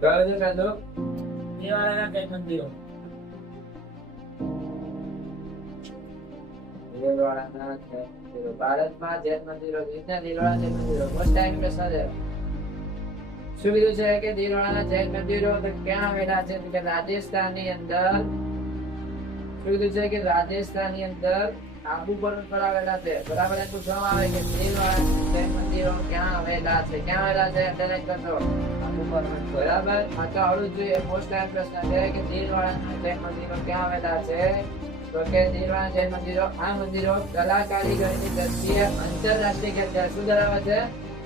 કયો છે કાંદો? દેવાળાના જૈન મંદિરો. દેલવાડાના જૈન મંદિરો. ભારતમાં જૈન મંદિરો વિવિધ દેલવાડા જૈન મંદિરો. ફર્સ્ટ ટાઈમ પ્રશ્ન છે. શું કીધું છે કે દેલવાડાના જૈન મંદિરો તો ક્યાં આવેલા છે? કે રાજસ્થાનની અંદર. શું કીધું છે કે રાજસ્થાનની અંદર આબુ પર્વત પર આવેલા છે. બરાબર. એમ પૂછવામાં આવે કે દેલવાડાના જૈન મંદિરો ક્યાં આવેલા છે? ક્યાં આવેલા છે? એટલે કરશો આબુ પર્વત. બરાબર. આ તો આવડવું જોઈએ. મોસ્ટ ટાઈમ પ્રશ્ન છે કે દેલવાડાના જૈન મંદિરો ક્યાં આવેલા છે? તો કે દેલવાડા જૈન મંદિરો, આ મંદિરો કલા કારીગરીની દ્રષ્ટિએ આંતરરાષ્ટ્રીય ખ્યાતિ શું ધરાવે છે?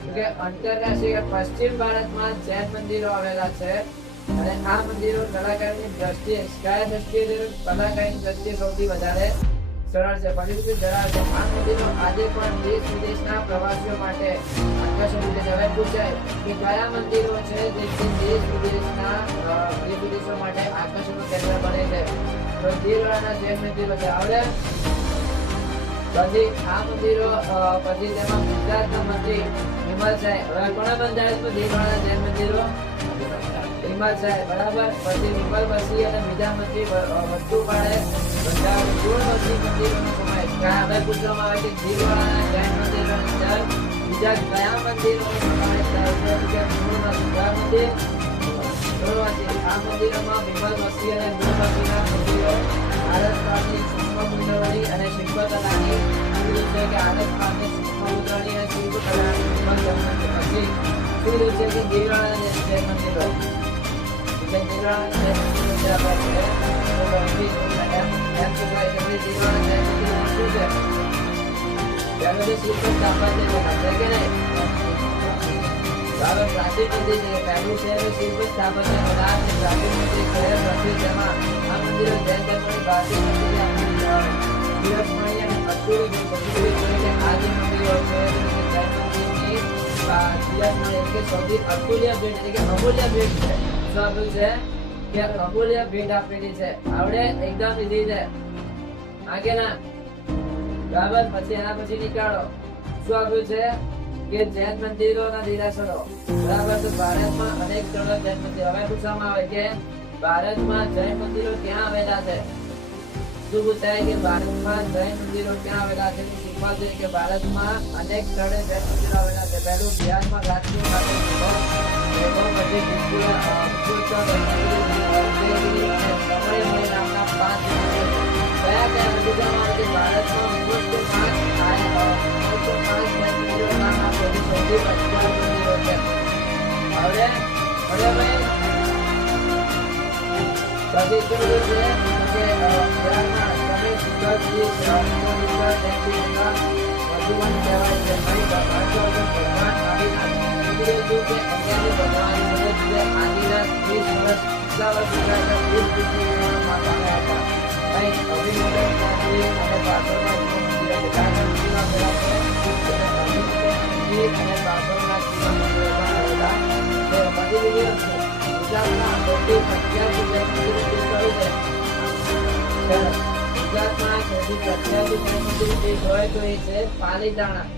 તો કે આંતરરાષ્ટ્રીય પશ્ચિમ ભારતમાં જૈન મંદિરો આવેલા છે અને આ મંદિરો કલાકારીની દ્રષ્ટિએ કયા દ્રષ્ટિએ કલાકારીની દ્રષ્ટિએ સૌથી વધારે સરળ છે, ફરીથી ધરાવે છે. આ મંદિરો આજે પણ દેશ વિદેશના પ્રવાસીઓ માટે આકર્ષણ રૂપે હવે પૂછાય કે કયા મંદિરો છે જે દેશ વિદેશો માટે આકર્ષણનું કેન્દ્ર બને છે? તો દેલવાડાના જૈન મંદિરો છે. આવડે? પછી આ મંદિરો પછી તેમાં ગુજરાતના મંત્રી વિમલ સાહેબ. હવે કોણે બંધાવ્યું તો દેલવાડાના જૈન મંદિરો? વિમલ સાહેબ. બરાબર. પછી વિમલ બસી અને બીજા મંત્રી વસ્તુપાળે બંધાવ્યું. કુલ મંદિરોનો સમાવેશ. હવે પૂછવામાં આવે કે દેલવાડાના જૈન મંદિરોની અંદર બીજા કયા મંદિરોનો સમાવેશ થાય છે? કે મૂળમાંથી કયા મંદિર? આ મંદિરોમાં વિમલ બસી અને મૂળબસીના મંદિરો આરસપાળની સૂક્ષ્મ કુંડળી અને શિલ્પકલાની છે કે આરસપાળની સૂક્ષ્મ કુંડળી અને શિલ્પકલાની પછી શું છે કે દેલવાડાના જૈન મંદિરો. દેલવાડાના જૈન મંદિરો શું છે? પહેલું જે શિલ્પ સ્થાપત્ય છે કે નહીં? પ્રાચીન મંદિર છે. પહેલું છે શિલ્પ સ્થાપત્ય પ્રાચીન મંદિર છે. પછી તેમાં આ મંદિરો જૈન ધર્મની ભારતીય મંદિર દિવસમણી અને અતુલ્ય આ જે મંદિરો છે જૈન મંદિરની દિવસમણી એટલે સૌથી અતુલ્ય ભેટ એટલે કે અમૂલ્ય ભેટ છે. શું આપ્યું છે? કે અમૂલ્ય ભેટ આપેલી છે. આવડે? એકદમ ઈઝી છે. આગળના બરાબર. પછી એના પછી નીકાળો. શું આપ્યું છે? કે જૈન મંદિરોના દેરાસરો. બરાબર. તો ભારતમાં અનેક સ્થળો જૈન મંદિરો. હવે પૂછવામાં આવે કે ભારતમાં જૈન મંદિરો ક્યાં આવેલા છે? શું પૂછાય કે ભારતમાં જૈન મંદિરો ક્યાં આવેલા છે? શીખવા છે કે ભારતમાં અનેક સ્થળે જૈન મંદિરો આવેલા છે. પહેલું બિહારમાં રાજકોટ ખાતે નામના 5 કયા કયા મંદિરોમાં આવે છે? ભારતમાં સૌથી પ્રખ્યાત મંદિરો છે. હવે પછી શું છે કે બિહારમાં તમે સુગરજી મધુવન કહેવાય છે. ભગવાન મંદિરે શું છે? અગિયારમી ભગવાન સુરત છે. આદિનાથ શ્રી સુરત અમદાવાદ ગુજરાતના 20 માતા હતા. અહીં અભિનંદન મંદિર અને પાછળના મંદિર ગુજરાતના અને બાબરના મંદિરો આવેલા છે. ગુજરાતના સૌથી પ્રખ્યાત જૈન મંદિર કયું છે? ગુજરાતમાં સૌથી પ્રખ્યાત જૈન મંદિર હોય તો એ છે પાલીતાણા.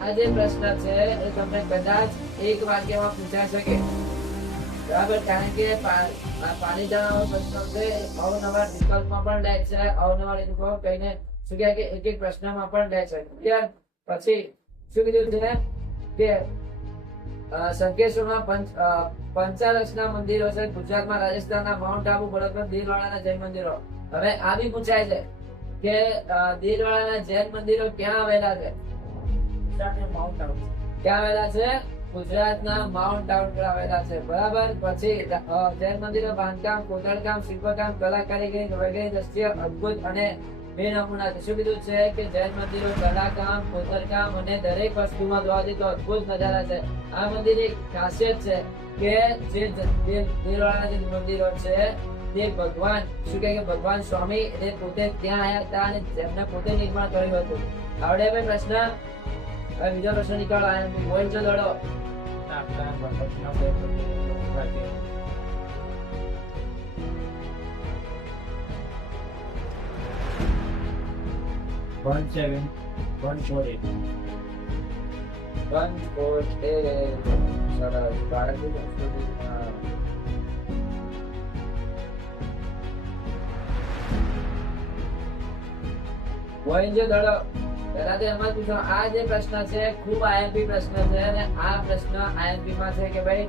આ જે પ્રશ્ન છે એ તમને કદાચ એક વાક્યમાં પૂછાઈ શકે. બરાબર. કારણ કે પાલીતાણાનો પ્રશ્ન છે અવનવા વિકલ્પમાં પણ લે છે. અવનવા લોકો કહીને શું કહે કે એક એક પ્રશ્નમાં પણ લે છે. ક્લિયર? પછી શું કીધું છે કે સંકેશ્વરમાં પંચારસના મંદિરો છે. ગુજરાતમાં રાજસ્થાનના માઉન્ટ આબુ પર્વત પર દેલવાડાના જૈન મંદિરો. હવે આ બી પૂછાય છે કે દેલવાડાના જૈન મંદિરો ક્યાં આવેલા છે? માઉન્ટ આબુ ક્યાં આવેલા છે? ગુજરાતના માઉન્ટ આબુ પર આવેલા છે. બરાબર. પછી જૈન મંદિરો બાંધકામ, કોતરકામ, શિલ્પકામ, કલાકારીગરી વગેરે દ્રષ્ટિએ અદભુત અને બે નમૂના છે. શું કીધું છે કે જૈન મંદિરો કલાકામ, કોતરકામ અને દરેક વસ્તુમાં જોવા જઈએ તો અદભુત નજારા છે. આ મંદિરની ખાસિયત છે કે જે દેલવાડાના જે મંદિરો છે તે ભગવાન શું કહે કે ભગવાન સ્વામી એ પોતે ત્યાં આવ્યા હતા અને તેમને પોતે નિર્માણ કર્યું હતું. આવડે ભાઈ પ્રશ્ન? હવે બીજો પ્રશ્ન નીકળો. બોલ છો લડો. 1 સરસ ભારતની સંસ્કૃતિમાં મોહેંજો-દડો પહેલા તો એમાં જ પૂછો આ જે પ્રશ્ન છે ખૂબ આઈએમપી પ્રશ્ન છે અને આ પ્રશ્ન આઈએમપી માં છે કે ભાઈ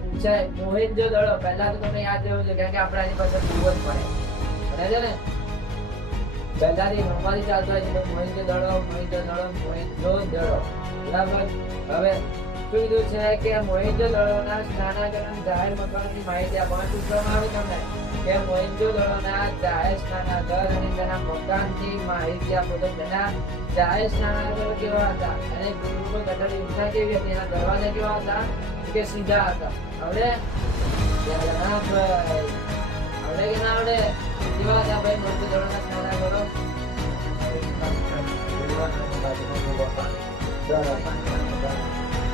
પૂછાય મોહેંજો-દડો પહેલા તો તમને યાદ રહેવું છે કારણ કે આપણે આની પાસે બહુ જ પડે છે ને પહેલાથી નોર્મલી ચાલતો હોય છે કે મોહેંજો-દડો બરાબર હવે શું કીધું છે કે મોહેંજો-દડોના સ્નાનાગર જાહેર મકાનોની માહિતી આપવામાં પૂછવામાં આવે તમને કે મોહેંજો-દડોના જાહેર સ્નાનાગર અને તેના મકાનની માહિતી આપો તો તેના જાહેર સ્નાનાગર કેવા હતા અને પૂર્વ ગટર યોજના કેવી હતી એના દરવાજા કેવા હતા કે સીધા હતા આવડે આવડે કે ના આવડે કેવા હતા ભાઈ મોહેંજો-દડોના સ્નાનાગરો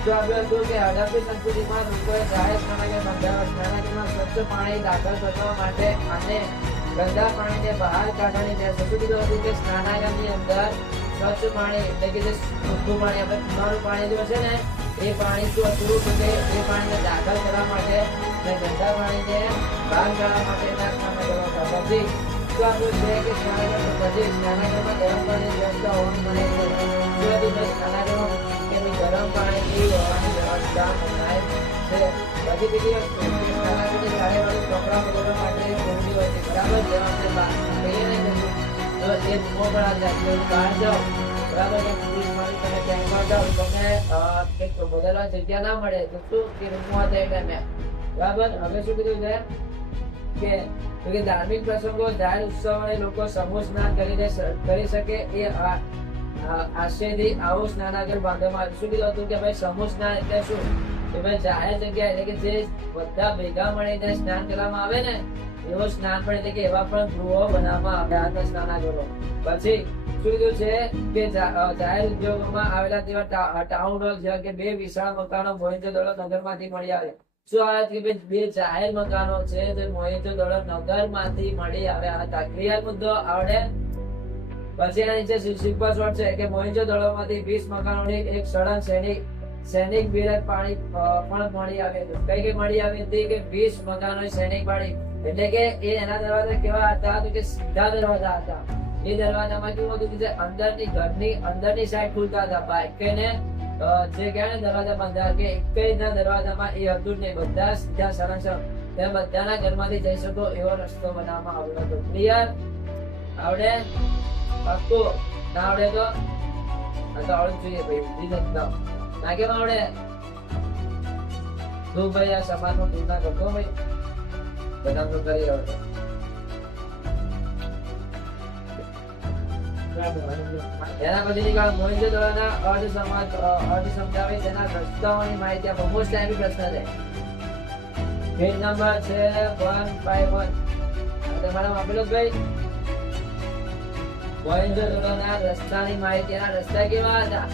જો આપણે હતું કે હડપ્પી સંસ્કૃતિમાં લોકોએ જાહેર સ્નાનાગર બંધાવ્યા સ્નાનાગરમાં સ્વચ્છ પાણી દાખલ કરવા માટે અને ગંદા પાણીને બહાર કાઢવાની વ્યવસ્થા શું કીધું હતું કે સ્નાનાગરની અંદર સ્વચ્છ પાણી એટલે કે જે શુદ્ધ પાણી આપણે પીવાનું પાણી જો છે ને એ પાણી શું હતું કે એ પાણીને દાખલ કરવા માટે અને ગંદા પાણીને બહાર કાઢવા માટે સ્નાનાગરો હતા પછી શું આપણું છે કે સ્નાનાગરમાં ગરમ પાણીની વ્યવસ્થા હોવાની મળે છે શું હતું કે સ્નાનાગરમાં ગરમ પાણીની હોવાની વ્યવસ્થા બનાય છે બધી બીજી વસ્તુ સ્નાનાગરની જાળીવાળી કપડાં બદલવા માટે જરૂરી હોય છે બરાબર જેવા આપણે કહીએ ને તો એ મોકળા જાય બહાર જાઓ બરાબર કે પુરુષ મારી તમે ક્યાંયમાં જાઓ તમને કંઈક બદલવા જગ્યા ના મળે તો શું કે રૂમમાં હતા એ ટાઈમે બરાબર હવે શું કીધું છે કે ધાર્મિક પ્રસંગો જાહેર ઉત્સવોને લોકો સમૂહ સ્નાન કરી શકે એ આશયથી આવું સ્નાનાગર બાંધવામાં આવ્યું શું કીધું હતું કે ભાઈ સમૂહ સ્નાન એટલે શું કે ભાઈ જાહેર જગ્યા એટલે કે જે બધા ભેગા મળીને સ્નાન કરવામાં આવે ને એવો સ્નાન પણ એટલે કે એવા પણ ગૃહો બનાવવામાં આવ્યા હતા સ્નાનાગરો પછી શું કીધું છે કે જાહેર ઉદ્યોગોમાં આવેલા તેવા ટાઉન હોલ જેવા કે 2 વિશાળ મકાનો મોહેંજો-દડો નગરમાંથી મળી આવે શું આવે કે ભાઈ 2 જાહેર મકાનો છે જે મોહેંજો-દડો નગરમાંથી મળી આવ્યા હતા ક્લિયર મુદ્દો આવડે પછી એના નીચે સિમ્પલ શોર્ટ છે કે મોહેંજો-દડોમાંથી 20 મકાનોની એક સળંગ સૈનિક બેરક પાણી પણ મળી આવી હતું કઈ મળી આવી હતી કે 20 મકાનોની સૈનિક પાણી એટલે કે એના દરવાજા કેવા હતા તો કે સીધા દરવાજા હતા એ દરવાજામાં કેવું હતું કે અંદરની ઘરની અંદરની સાઈડ ખુલતા હતા બાઈક ને જે કહેવાય ને દરવાજા બંધ કે એક જ ના દરવાજામાં એ હતું નહીં બધા સીધા સળંગ તેમ બધાના ઘરમાંથી જઈ શકો એવો રસ્તો બનાવવામાં આવ્યો હતો ક્લિયર આવડે પાક્કું ના આવડે તો આવડવું જોઈએ ભાઈ બુદ્ધિ નથી ના કેમ આવડે તું ભાઈ આ સમાજમાં પૂર્ણ કરતો ભાઈ બધા તો કરી રહ્યો હતો એના પછી નીકળ મોહેંજો-દડોના અર્થ સમજાવી તેના રસ્તાઓની માહિતી આપો મોસ્ટ ટાઈમ પ્રશ્ન છે પેજ નંબર છે 151 તમારા આપેલો ભાઈ મોહેંજો-દડોના રસ્તાની માહિતી એના રસ્તા કેવા હતા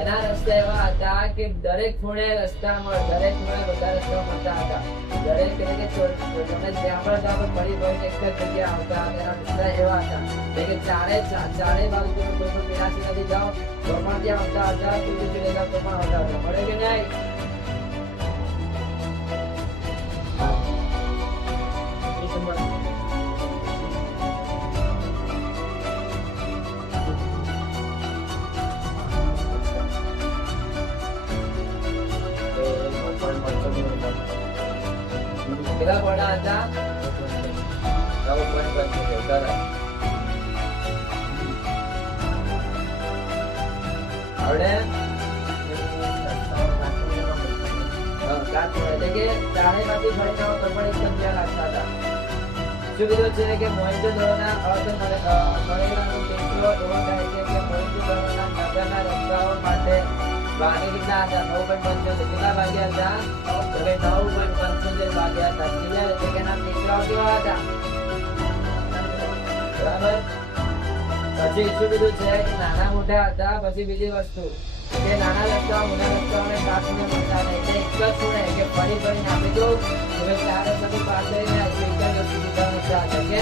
એના રસ્તા એવા હતા કે દરેક ખૂણે રસ્તા દરેક ખૂણે બધા રસ્તાઓ મળતા હતા દરેક એટલે કે તમે જ્યાં પણ જાઓ ફરી ફરીને એક જ જગ્યાએ આવતા હતા એના રસ્તા એવા હતા એટલે કે ચારે બાજુ તમે કોઈ પણ પેલાથી નથી જાઓ તો પણ ત્યાં આવતા હતા કોઈ ચડે જાઓ તો પણ આવતા હતા મળે કે નહીં કેટલા પડ્યા હતા 9.25 આવડે એટલે કે ચારેમાંથી ફરીને આવો તો પણ એકદમ ધ્યાન રાખતા હતા શું કીધું છે કે મોહેંજો-દડોના અર્થ મળેલાનો કેટલો એવો થાય છે કે મોહેંજો-દડોના નગરના રસ્તાઓ માટે ભાગે કેટલા હતા 9.75 કેટલા ભાગ્યા હતા તો કે 9.75 ભાગ્યા હતા ક્લિયર એટલે કે એના દીકરાઓ કેવા હતા બરાબર પછી શું કીધું છે કે નાના મોટા હતા પછી બીજી વસ્તુ કે નાના રસ્તાઓ મોટા રસ્તાઓને કાપીને મળતા ને એટલે એક જ ખૂણે કે ફરી ફરીને આપી દો હવે 4 રસ્તાથી પાર કરીને એક જ વસ્તુ સીધા મળતા હતા કે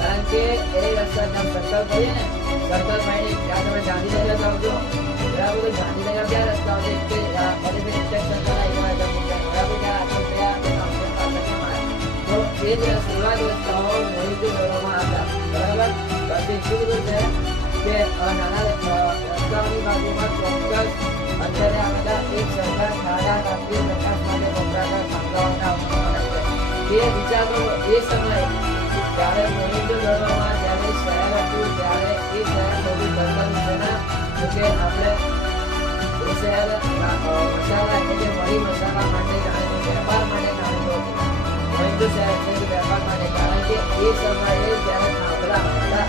કારણ કે એ રસ્તા જેમ સર્કલ કરીએ ને સર્કલ માઇન્ડ ત્યાં તમે ગાંધીનગર આવજો બરાબર ગાંધીનગર અહીંયા બે રસ્તાઓ છે. એક તો બધી ઇન્સ્ટ્રક્શન કરાવી હોય તો બરાબર કે આ તો થયા કે આપણે પાછા કેમ આવ્યા? તો એ જ એવા જ રસ્તાઓ મોહિતથી દોરવામાં હતા. બરાબર? પછી શું કીધું છે કે નાના રસ્તાઓની બાજુમાં ચોક્કસ અંતરે આવેલા એક સરખા ખાડા રાત્રિ પ્રકાશ માટે વપરાતા થાંભલાઓના અવશેષો છે. એ વિચારનો એ સમય જ્યારે મોહેંજો-દડોમાં જ્યારે શહેર હતું ત્યારે એ શહેર સૌથી ધરકનું છે ને તો કે આપણે એ શહેર મસાલા એટલે કે મરી મસાલા માટે જાણીતું વેપાર માટે જાણીતું હતું. મોહેંજો શહેર છે તે વેપાર માટે કારણ કે એ સમયે જ્યારે થાંભલા હતા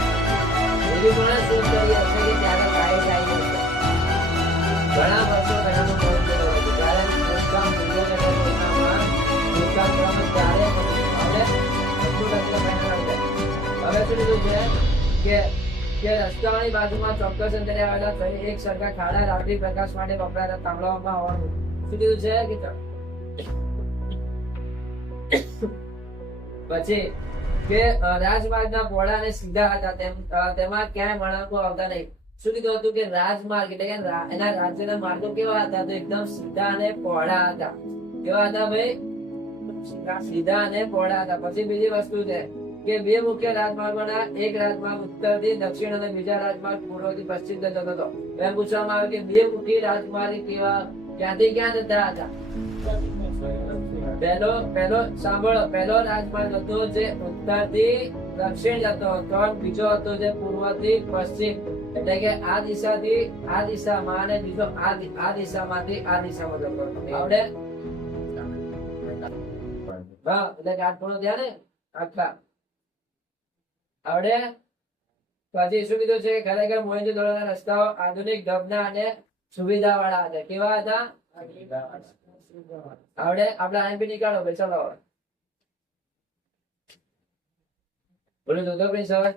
એવી પણ શોધ કરી હશે કે ત્યારે લાઈટ આવી હશે. ઘણા વર્ષો પહેલાનું મોહેંજો-દડો હતું. ત્યારે ભૂકંપ ભૂગોળમાં ભૂકંપ ત્યારે હવે શું લીધું છે કે રસ્તાઓની બાજુમાં ચોક્કસ અંતરે આવેલા એક સરખા ખાડા રાત્રિ પ્રકાશ માટે વપરાતા થાંભલાઓમાં હોવાનું શું કીધું છે કે પછી કે રાજમાર્ગના પહોળા અને સીધા હતા તેમાં ક્યાંય વળાંકો આવતા નહીં. શું કીધું હતું કે રાજમાર્ગ એટલે કે એના રાજ્યના માર્ગો કેવા હતા તો એકદમ સીધા અને પહોળા હતા. કેવા હતા ભાઈ? સીધા અને પહોળા હતા. પછી બીજી વસ્તુ છે કે બે મુખ્ય રાજમાર્ગોના એક રાજમાર્ગ ઉત્તરથી દક્ષિણ અને બીજા રાજમાર્ગ પૂર્વથી પશ્ચિમ જતો હતો. એમ પૂછવામાં આવ્યું કે બે મુખ્ય રાજમાર્ગ કેવા ક્યાંથી ક્યાં જતા હતા? પહેલો સાંભળો, પહેલો રાજમાર્ગ હતો જે ઉત્તરથી દક્ષિણ જતો હતો અને બીજો હતો જે પૂર્વથી પશ્ચિમ એટલે કે આ દિશાથી આ દિશામાં અને બીજો આ દિશામાંથી આ દિશામાં જતો હતો. આવડે? હા, એટલે કાટખૂણો થયા ને આખા. આવડે? પછી શું કીધું છે ખરેખર મોહેંજો-દડોના રસ્તાઓ આધુનિક ઢબના અને સુવિધા વાળા હતા. કેવા હતા? આવડે? આપણે આઈએમપી નીકાળો ભાઈ. ચલો બોલો તો પ્રિન્સ હવે